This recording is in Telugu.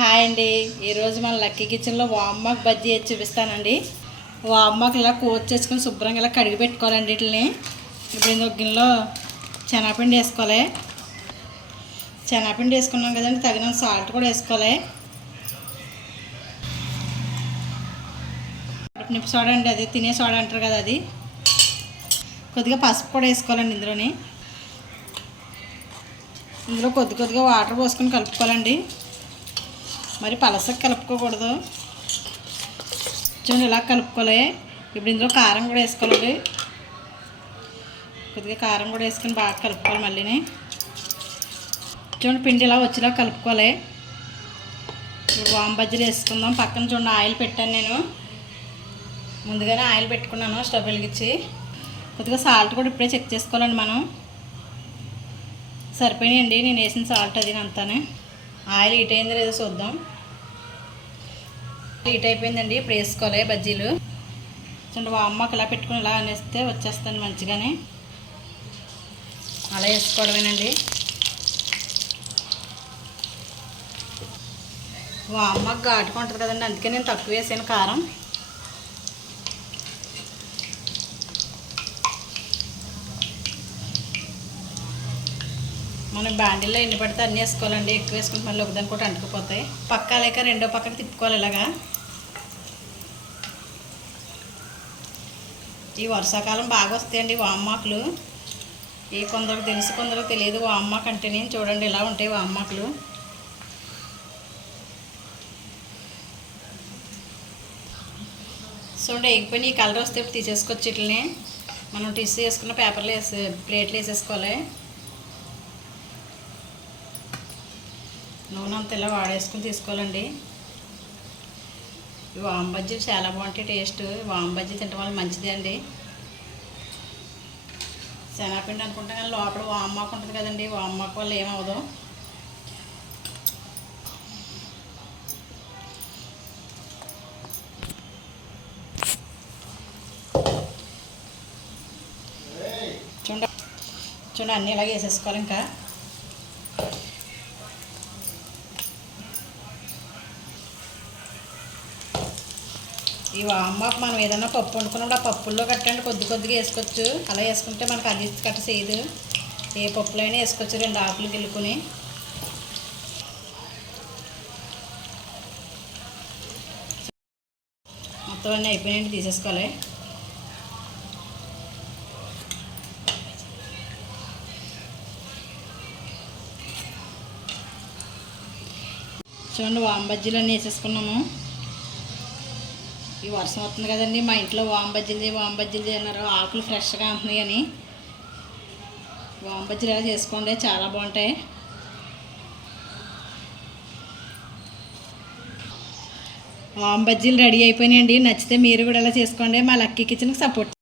హాయ్ అండి. ఈరోజు మన లక్కీ కిచెన్లో వామ్మకు బజ్జీ వేసి చూపిస్తానండి. వామ్మకు ఇలా కోట్ చేసుకొని శుభ్రంగా ఇలా కడిగి పెట్టుకోవాలండి వీటిని ఇప్పుడు ఇంకొక గిన్నెలో శనగపిండి వేసుకోవాలి. శనగపిండి వేసుకున్నాం కదండి తగినంత సాల్ట్ కూడా వేసుకోవాలి. నిప్పు సోడా అండి అది తినే సోడా అంటారు కదా అది. కొద్దిగా పసుపు కూడా వేసుకోవాలండి ఇందులోని. ఇందులో కొద్ది కొద్దిగా వాటర్ పోసుకొని కలుపుకోవాలండి. మరి పలస కలుపుకోకూడదు. చూడండి ఇలా కలుపుకోవాలి ఇప్పుడు ఇందులో కారం కూడా వేసుకోవాలి. కొద్దిగా కారం కూడా వేసుకొని బాగా కలుపుకోవాలి మళ్ళీని. చూడండి పిండి ఇలా వచ్చేలా కలుపుకోవాలి ఇప్పుడు వామ్ బజ్జీలు వేసుకుందాం. పక్కన చూడండి ఆయిల్ పెట్టాను నేను. ముందుగానే ఆయిల్ పెట్టుకున్నాను స్టవ్ వెలిగించి. కొద్దిగా సాల్ట్ కూడా ఇప్పుడే చెక్ చేసుకోవాలండి మనం. సరిపోయినాయండి. నేను వేసిన సాల్ట్ అది అంతానే. ఆయిల్ హీట్ అయిందో లేదో చూద్దాం. హీట్ అయిపోయిందండి ఇప్పుడు వేసుకోవాలి బజ్జీలు. చూడండి అమ్మకి ఇలా పెట్టుకుని ఇలా అనేస్తే వచ్చేస్తాను మంచిగానే. అలా వేసుకోవడమేనండి. వా అమ్మకి ఘాటుగా ఉంటుంది కదండి అందుకే నేను తక్కువ వేసాను కారం. మనం బాండిల్లో ఎన్ని పడితే అన్నీ వేసుకోవాలండి. ఎక్కువ వేసుకుంటే మళ్ళీ ఒకదాని కూడా అంటుకుపోతాయి. పక్క లేక రెండో పక్కన తిప్పుకోవాలి ఇలాగా. ఈ వర్షాకాలం బాగా వస్తాయండి వామ్మాకులు. ఈ కొందరికి తెలుసు కొందరికి తెలియదు. వామ్మాకు అంటేనే చూడండి ఇలా ఉంటాయి వామ్మాకులు. చూడండి ఎగిపోయి ఈ కలర్ వస్తే ఇప్పుడు తీసేసుకోవచ్చు ఇట్లనే. మనం టిష్యూ వేసుకున్న పేపర్లో వేసి ప్లేట్లు వేసేసుకోవాలి. నూనె అంతా ఇలా వాడేసుకుని తీసుకోవాలండి. ఈ వామ్ బజ్జీలు చాలా బాగుంటాయి టేస్ట్. వామ్ బజ్జీ తినడం వల్ల మంచిది అండి. శనగపిండి అనుకుంటాం కానీ లోపల వామ్మాకు ఉంటుంది కదండి వామ్మాకు వల్ల ఏమవదు చూడ చూడండి అన్నీ ఇలాగే వేసేసుకోవాలి ఇంకా. ఈ వామ్మాకు మనం ఏదైనా పప్పు వండుకున్నప్పుడు ఆ పప్పుల్లో కట్టండి కొద్ది కొద్దిగా వేసుకోవచ్చు. అలా వేసుకుంటే మనకు అది కట్ట చేయదు. ఏ పప్పులో అయినా వేసుకోవచ్చు రెండు ఆకులు గిల్లుకొని. మొత్తం అన్నీ అయిపోయినాయండి తీసేసుకోవాలి. చూడండి వామ్ బజ్జీలు అన్నీ వేసేసుకున్నాము. ఈ వర్షం వస్తుంది కదండి మా ఇంట్లో వామ్ బజ్జీలు చేయి వామ్ బజ్జీలు ఆకులు ఫ్రెష్గా ఉంటున్నాయి అని. వామ్ బజ్జీలు ఎలా చేసుకోండి? చాలా బాగుంటాయి. వామ్ బజ్జీలు రెడీ అయిపోయినాయండి. నచ్చితే మీరు కూడా ఎలా చేసుకోండి. మా లక్కీ కిచెన్కి సపోర్ట్